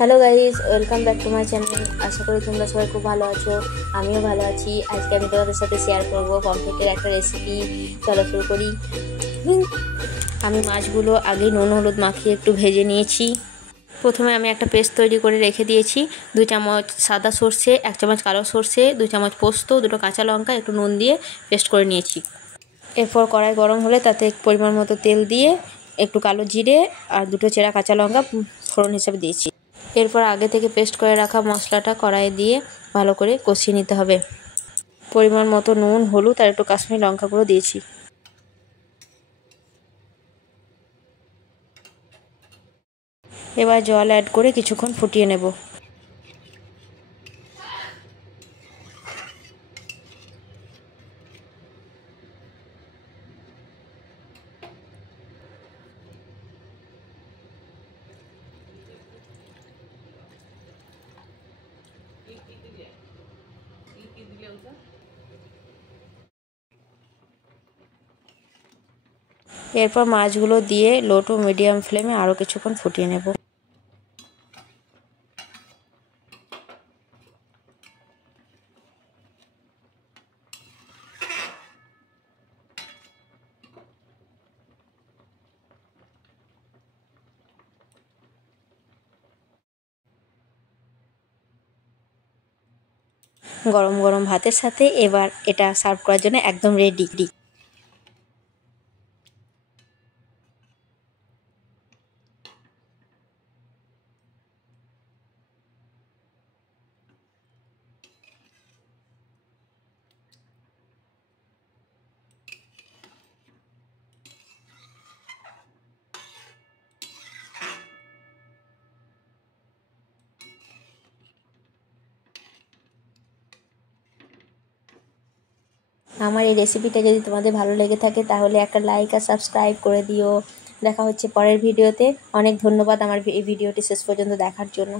Hello guys, welcome back to my channel. আশা করি তোমরা সবাই খুব ভালো আছো। আমিও ভালো আছি। আজকে আমি তোমাদের সাথে শেয়ার করবো পমফ্রেটের একটা রেসিপি। চলো শুরু করি। আমি মাছগুলো আগে নুন হলুদ মাখিয়ে একটু ভেজে নিয়েছি। প্রথমে আমি একটা পেস্ট তৈরি করে রেখে দিয়েছি। 2 চামচ সাদা সর্ষে, 1 চামচ কালো সর্ষে, 2 চামচ পোস্ত, 2টো কাঁচা লঙ্কা, একটু নুন দিয়ে পেস্ট করে নিয়েছি। এরপর কড়াই গরম হলে তাতে পরিমাণ মতো তেল দিয়ে একটু কালো জিরে আর 2টো চেরা কাঁচা লঙ্কা ফোড়ন হিসেবে দিয়েছি। এরপর আগে থেকে পেস্ট করে রাখা মশলাটা কড়াইয়ে দিয়ে ভালো করে কষিয়ে নিতে হবে। পরিমাণ মতো নুন, হলুদ আর একটু কাশ্মীরি লঙ্কা গুঁড়ো দিয়েছি। এবার জল অ্যাড করে কিছুক্ষণ ফুটিয়ে নেব। এরপর মাছগুলো দিয়ে লো টু মিডিয়াম ফ্লেমে আরও কিছুক্ষণ ফুটিয়ে নেব। গরম গরম ভাতের সাথে এবার এটা সার্ভ করার জন্য একদম রেডি। আমার এই রেসিপিটা যদি তোমাদের ভালো লেগে থাকে তাহলে একটা লাইক আর সাবস্ক্রাইব করে দিও। দেখা হচ্ছে পরের ভিডিওতে। অনেক ধন্যবাদ আমার এই ভিডিওটি শেষ পর্যন্ত দেখার জন্য।